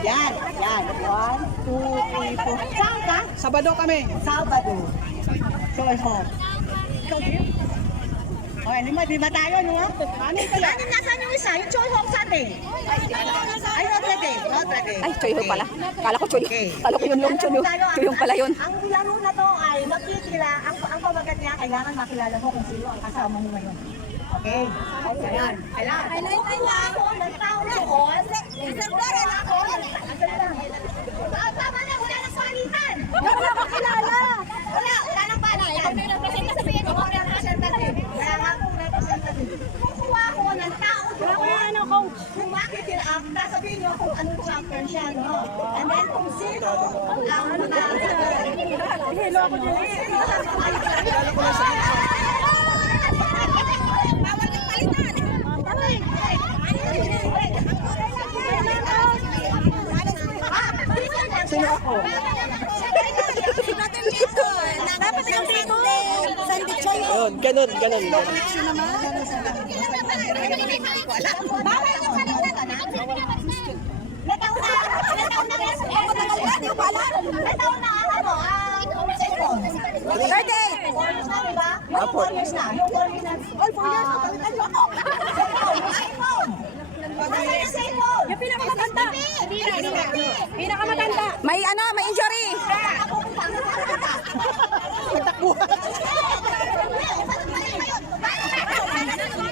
Yan, yan. 1, 2, 3, 4. Saan ka? Sabado kami. Sabado. Choy Hong. Ikaw din? O, di ba tayo, no? Ano pala? Ano nasaan yung isa? Yung Choy Hong Sunday? Ay, not ready. Not ready. Ay, Choyho pala. Kala ko Choyho. Okay. Kala ko yun yung Choyho. Choyho pala yun. Ang laro na to ay makikila. Ang pamagat niya, kailangan makilala mo kung sino ang kasama mo ngayon. Okay? Ayan. Kailangan. Kailangan ako ng tao noon. Isang dara na ako. Tama na, wala nang palitan. Wala makilala. Wala nang palitan. Sabihin ko, representative. Kaya nga po representative. Kukuha ko ng tao doon. Kung makikil up, sabihin niyo kung anong chapter siya, no? And then kung sino ang Hello ako dyan. Bawal ng palitan. Sino ako? Dapat yung Sunday Choy. Yun, ganun. Bawal yung palitan. Nataon na ano, cellphone. Birthday! Diba? May 4 years na. Yung 4 years na. All 4 years na. Palitan nyo ako. Cellphone. Nasaan yung cellphone? Yung pinakamatanda. Pinakamatanda. May may injury.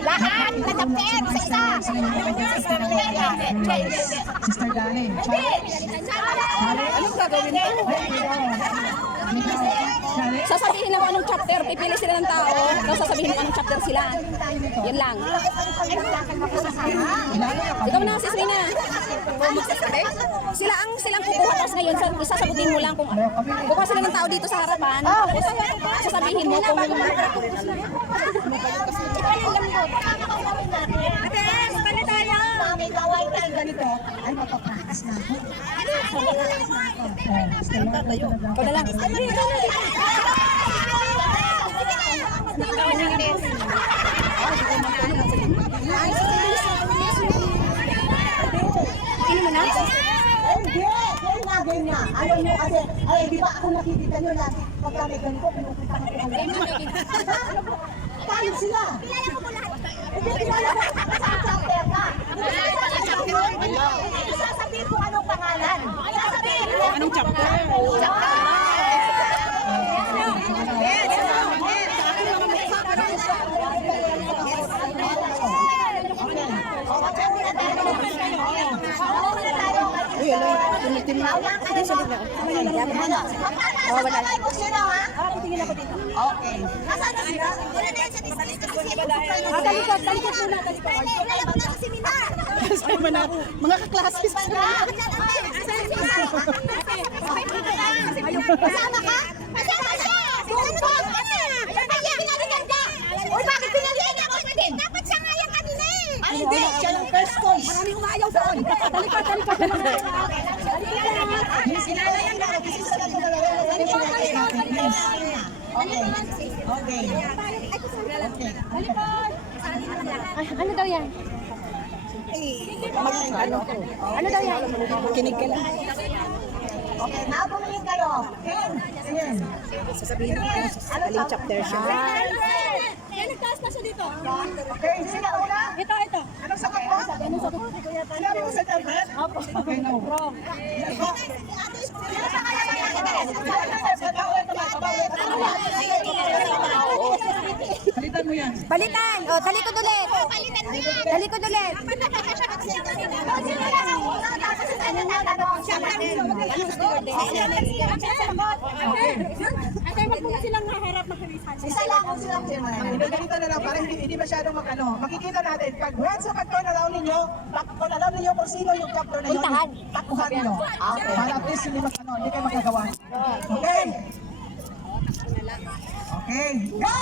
Lahat natapit sa isa. Sister Dani. Anong gagawin ko? Sasabihin lang kung anong chapter. Pipili sila ng tao. Tapos sasabihin kung anong chapter sila. Yan lang. Ikaw na, sis Rina. Silang kukuha. Tapos ngayon, isasagutin mo lang kung kukuha sila ng tao dito sa harapan. Sasabihin mo kung May kaway tayo ganito. Ay, mapapakakas na ako. ikaw na lang. Ano mo na? Hindi! Kaya nga ganyan. Alam mo kasi, ay, di ba ako nakikita nyo lagi pagka may ganito, pinupunta ko ng ganito. Tayo sila. Hindi kilala ko sa chapter ka. Sasabihin ko anong pangalan. Sasabihin ko. Anong chapter? Uy, alam. Tinitin mo. Hindi, salit na. Wala na. Sino ha? Titingin ako dito. Okay. Nasaan na sila? Wala na yan sa district. Talikod muna. Kailan mo na sa seminar? Kasama na mga kaklasis. Kasama ka? Kasama siya! Sumbong ka na! Bakit pinagaganda? O bakit pinagyan niya ako? Dapat siya nga yan kanina eh! Ay hindi! Siya yung first choice! Maraming umayaw doon! Talikod! Sinala yan na kasi sa Okay. Ano daw yan? Ano daw yan? Kinig ka lang. Okay, nabumili kayo. Ken. Sasabihin mo kung aling chapter siya. Yan, nagtaas na siya dito. Okay, sino una? Ito. Anong sagot mo? Anong sagot mo? Sinabi mo sa tablet? Opo. Okay, no. Wrong. Palitan mo yan. Palitan! O, talikod ulit! Talikod ulit! Isa lang kung silang Ganito na lang para hindi masyadong makikita natin. Pag once sa pag-turn ninyo kung sino yung chapter na yun, takbuhan nyo. Para at least hindi hindi kayo magagawa. Okay? Okay, go!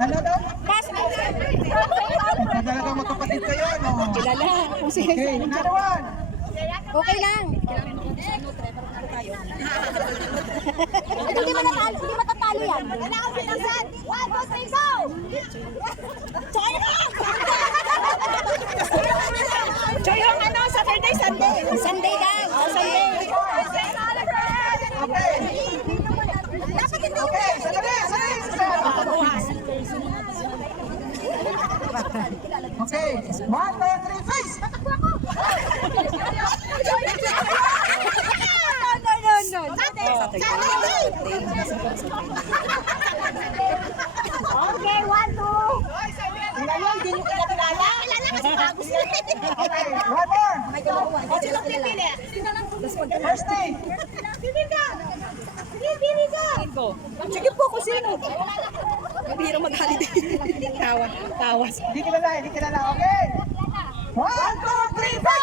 Ano daw? Talagang magkapatid kayo, no? Kilala. Okay, number 1. Okay lang. Hindi matatalo yan. Kailangan pinagsan. 1, 2, 3, go! China! Okay, 1, 2, 3, face! Okay, 1, 2. Ngayon, hindi nyo kilala. Kilala kasi bago sila. Okay, one more. Sino pipili? First thing. Pipili ka. Pipili ka. Sige po kung sino. Bihirang mag-holiday. Tawas. Hindi kilala. Okay. 1, 2, 3, go!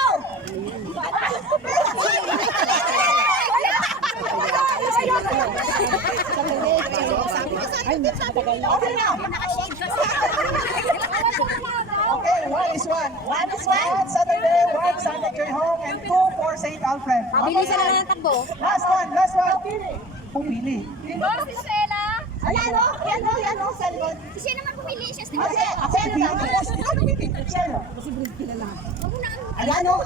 Okay na. Okay, one is one. One Saturday, one Sunday Joy Home, and 2 for St. Alfred. Bilisan na lang ang takbo. Last one. Pumili. Ayan o, yan o, sa likod. Siya naman pumili siya. Ayan o,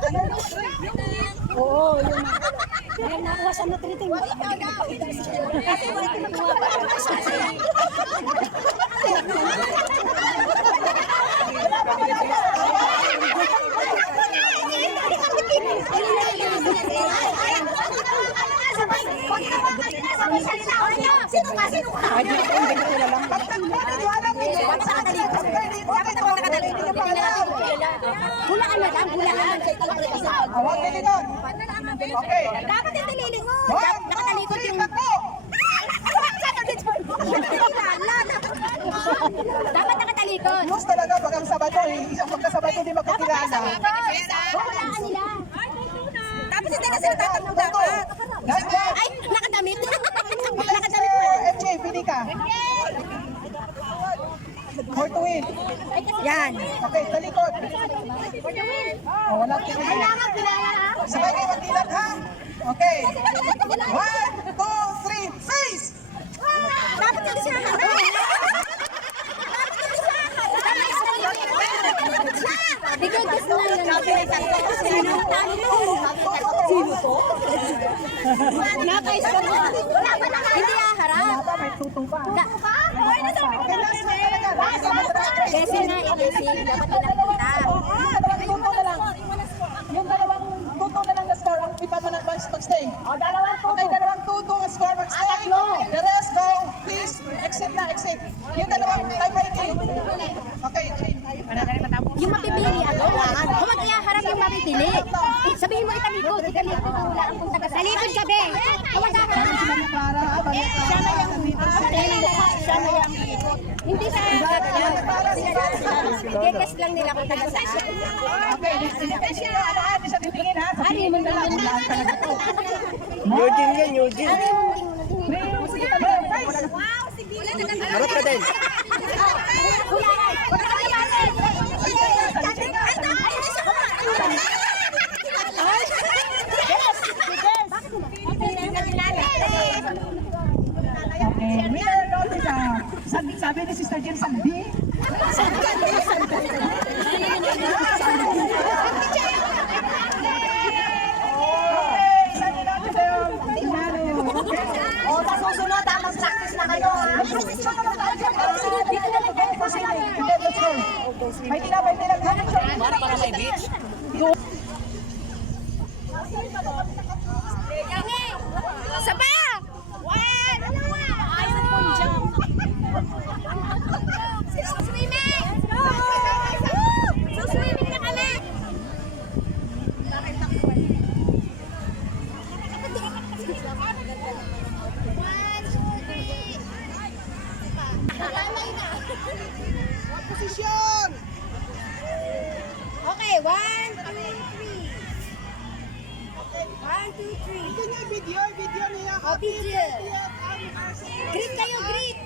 Oo, yun. Ayan, nakuwasan na triting. Kasi wala kinukuha pa. Sino ka? Hulaan na lang, hulaan. Awag ka din. Okay. Dapat yung tililingon. Nakatalikod yung... Dapat nakatalikod. News talaga pag ang Sabado isang pagkasabado di magkakilala. Hulaan nila. Tapos hindi na sila tatanong dapat. Last one. Ay, nakadamit. MJ, pili ka. For to win. Yan. Okay, talikod. Wala pinili. Kailangan kilala ha. Sabay kayo magdilat ha. Okay. 1, 2, 3, face! Dapat yung siya harap. Bigay gusto na lang. Sino to? Nakaisa mo. Hindi haharap. May tuto pa. Ay, nasabi ko Okay, last one talaga. Last one. Jesse na, i-Jesse. Dapat nilakita. Dalawang tuto na lang. Yung dalawang tuto na lang na score, ang iba man advance mag-stay. Okay, dalawang tuto ang score mag-stay. The rest go, please, exit na, exit. Yung dalawang tie-breaking. Okay, Yung mapipili ako. Huwag ihaharap yung mapipili. Sabihin mo italikod. Italikod ang wala akong taga. Talikod ka, be. Huwag ihaharap. Siya na yung siya na yung hindi sa i-guess lang nila kung taga saan. okay, ano sa titingin ha? Ari mo na lang. Eugene yan, Eugene. Ari mo Wow, si Billy. Harap ka din. Okay, winner notice sabi ni Sister Jen Sandi. Okay, sabi natin tayo. O, sa susunod, mag-practice na kayo ha. May tinapay. Para may beach. Sapa! One! Ayaw mo dyan. Swimming! Swimming na kami! Posisyon! Okay, 1, 2, 3. 1, 2, 3. Ito niya, video niya. Oh, video. Greet kayo, greet.